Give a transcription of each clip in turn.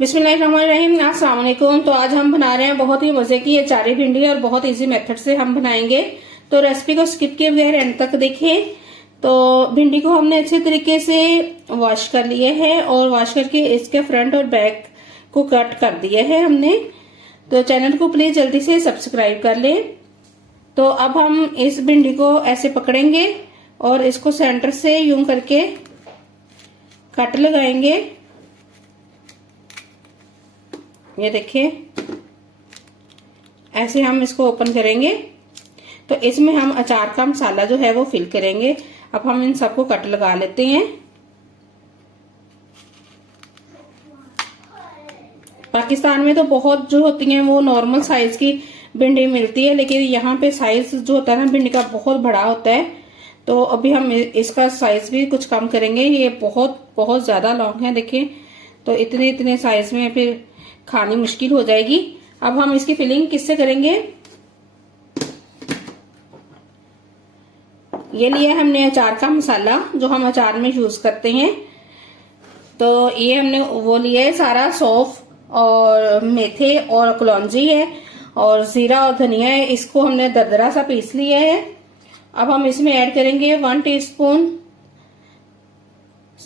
बिस्मिल्लाहिर्रहमानिर्रहीम। अस्सलाम वालेकुम। तो आज हम बना रहे हैं बहुत ही मजे की अचारी भिंडी और बहुत इजी मेथड से हम बनाएंगे। तो रेसिपी को स्किप किए बगैर एंड तक देखें। तो भिंडी को हमने अच्छे तरीके से वॉश कर लिए है और वॉश करके इसके फ्रंट और बैक को कट कर दिया है हमने। तो चैनल को प्लीज जल्दी से सब्सक्राइब कर लें। तो अब हम इस भिंडी को ऐसे पकड़ेंगे और इसको सेंटर से यूं करके कट लगाएंगे। ये देखिए, ऐसे हम इसको ओपन करेंगे तो इसमें हम अचार का मसाला जो है वो फिल करेंगे। अब हम इन सबको कट लगा लेते हैं। पाकिस्तान में तो बहुत जो होती हैं वो नॉर्मल साइज की भिंडी मिलती है, लेकिन यहाँ पे साइज जो होता है ना भिंडी का बहुत बड़ा होता है। तो अभी हम इसका साइज भी कुछ कम करेंगे। ये बहुत बहुत ज्यादा लॉन्ग है, देखिए। तो इतने इतने साइज में फिर खानी मुश्किल हो जाएगी। अब हम इसकी फिलिंग किससे करेंगे? ये लिया हमने अचार का मसाला जो हम अचार में यूज करते हैं। तो ये हमने वो लिया है सारा सौंफ और मेथे और कलौंजी है और जीरा और धनिया है। इसको हमने दरदरा सा पीस लिया है। अब हम इसमें ऐड करेंगे 1 टीस्पून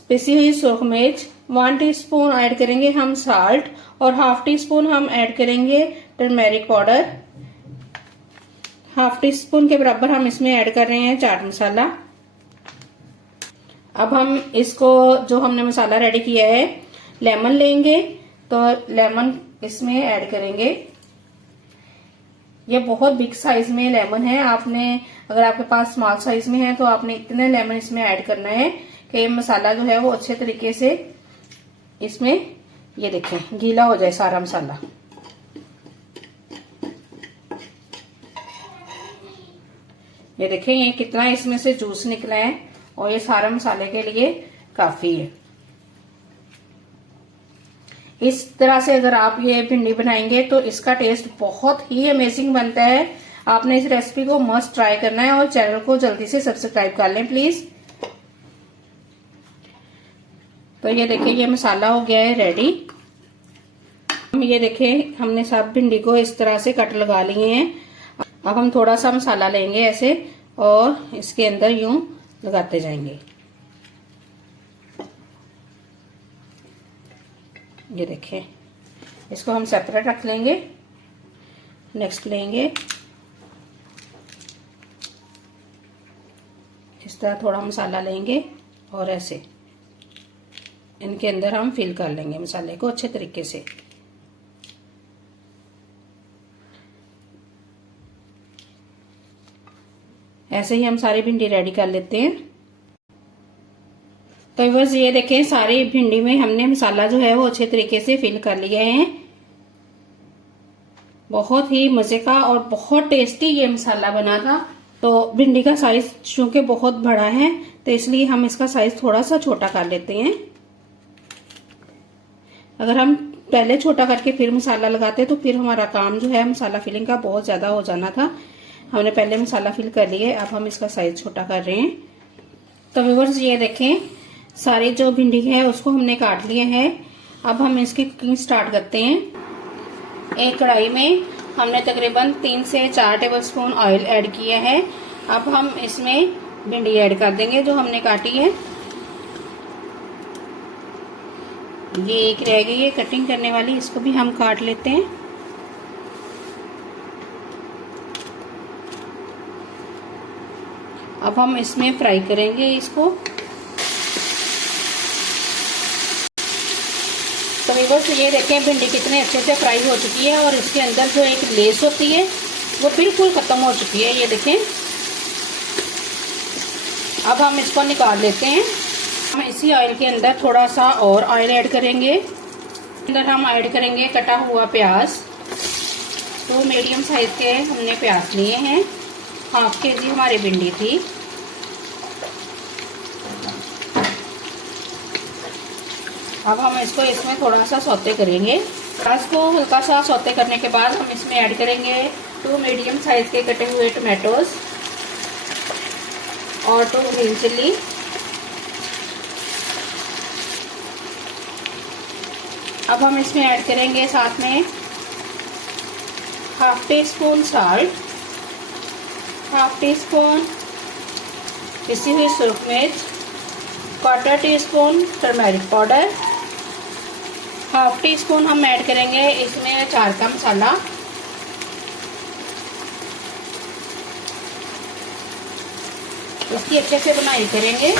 पिसी हुई सुरख मिर्च, 1 टीस्पून ऐड करेंगे हम साल्ट और हाफ टी स्पून हम ऐड करेंगे turmeric powder. Half tea spoon के बराबर हम इसमें ऐड कर रहे हैं चाट मसाला। अब हम इसको जो हमने मसाला रेडी किया है, लेमन लेंगे तो लेमन इसमें ऐड करेंगे। ये बहुत बिग साइज में लेमन है। आपने अगर आपके पास स्मॉल साइज में है तो आपने इतने लेमन इसमें ऐड करना है कि मसाला जो है वो अच्छे तरीके से इसमें, ये देखें, गीला हो जाए सारा मसाला। ये देखें, ये कितना इसमें से जूस निकला है और ये सारा मसाले के लिए काफी है। इस तरह से अगर आप ये भिंडी बनाएंगे तो इसका टेस्ट बहुत ही अमेजिंग बनता है। आपने इस रेसिपी को मस्ट ट्राई करना है और चैनल को जल्दी से सब्सक्राइब कर लें प्लीज। तो ये देखिए, ये मसाला हो गया है रेडी। हम ये देखें, हमने सब भिंडी को इस तरह से कट लगा लिए हैं। अब हम थोड़ा सा मसाला लेंगे ऐसे और इसके अंदर यूं लगाते जाएंगे। ये देखें, इसको हम सेपरेट रख लेंगे। नेक्स्ट लेंगे इस तरह थोड़ा मसाला लेंगे और ऐसे इनके अंदर हम फिल कर लेंगे मसाले को अच्छे तरीके से। ऐसे ही हम सारी भिंडी रेडी कर लेते हैं। तो बस ये देखें, सारी भिंडी में हमने मसाला जो है वो अच्छे तरीके से फिल कर लिया है। बहुत ही मजे का और बहुत टेस्टी ये मसाला बना था। तो भिंडी का साइज चूंकि बहुत बड़ा है तो इसलिए हम इसका साइज थोड़ा सा छोटा कर लेते हैं। अगर हम पहले छोटा करके फिर मसाला लगाते तो फिर हमारा काम जो है मसाला फिलिंग का बहुत ज्यादा हो जाना था। हमने पहले मसाला फिल कर लिया, अब हम इसका साइज छोटा कर रहे हैं। तो व्यूअर्स ये देखें, सारी जो भिंडी है उसको हमने काट लिया है। अब हम इसकी कुकिंग स्टार्ट करते हैं। एक कढ़ाई में हमने तकरीबन 3 से 4 टेबलस्पून ऑयल ऐड किया है। अब हम इसमें भिंडी ऐड कर देंगे जो हमने काटी है। ये एक रह गई है कटिंग करने वाली, इसको भी हम काट लेते हैं। अब हम इसमें फ्राई करेंगे इसको। तो व्यूअर्स ये देखें, भिंडी कितने अच्छे से फ्राई हो चुकी है और इसके अंदर जो एक लेस होती है वो बिल्कुल खत्म हो चुकी है। ये देखें, अब हम इसको निकाल लेते हैं। हम इसी ऑयल के अंदर थोड़ा सा और ऑयल ऐड करेंगे। अंदर हम ऐड करेंगे कटा हुआ प्याज। तो मीडियम साइज के हमने प्याज लिए हैं। हाफ केजी हमारी भिंडी थी। अब हम इसको इसमें थोड़ा सा सौते करेंगे। प्याज को हल्का सा सौते करने के बाद हम इसमें ऐड करेंगे 2 मीडियम साइज के कटे हुए टमाटोज और 2 ग्रीन चिल्ली। अब हम इसमें ऐड करेंगे साथ में half tea spoon salt, half tea spoon पिसी हुई सुरख मिर्च, quarter tea spoon turmeric powder, half tea spoon हम ऐड करेंगे इसमें अचार का मसाला, इसकी अच्छे से बुनाई करेंगे।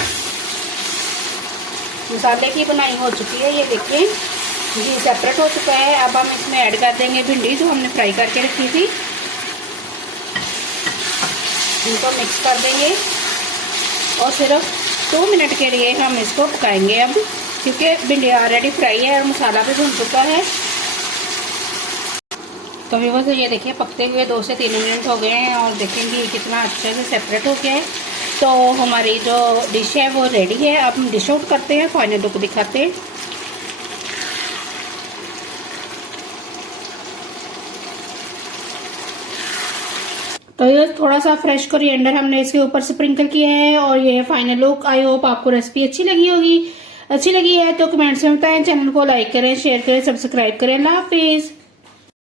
मसाले की बुनाई हो चुकी है, ये देखिए घी सेपरेट हो चुका है। अब हम इसमें ऐड कर देंगे भिंडी जो हमने फ्राई करके रखी थी, इनको मिक्स कर देंगे और सिर्फ 2 मिनट के लिए हम इसको पकाएंगे अब, क्योंकि भिंडी ऑलरेडी फ्राई है और मसाला भी भुन चुका है। तो व्यूअर्स ये देखिए पकते हुए 2 से 3 मिनट हो गए हैं और देखेंगे कितना अच्छे से सेपरेट हो गया है। तो हमारी जो डिश है वो रेडी है। अब हम डिश आउट करते हैं, फाइनल लुक दिखाते हैं। तो ये थोड़ा सा फ्रेश कोरिएंडर हमने इसके ऊपर स्प्रिंकल किया है और ये फाइनल लुक। आई होप आपको रेसिपी अच्छी लगी होगी। अच्छी लगी है तो कमेंट्स में बताएं। चैनल को लाइक करें, शेयर करें, सब्सक्राइब करें। अल्लाह हाफिज।